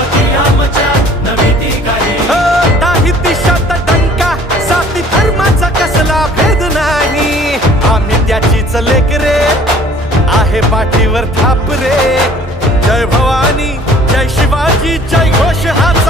छत्रपती आमच्या नवी ती काही काही दिशात डंका जाती धर्माचा कसला भेद नाही आम्ही त्याचीच लेकरे आहे पाठीवर थाप रे जय भवानी जय शिवाजी जय घोष हाचा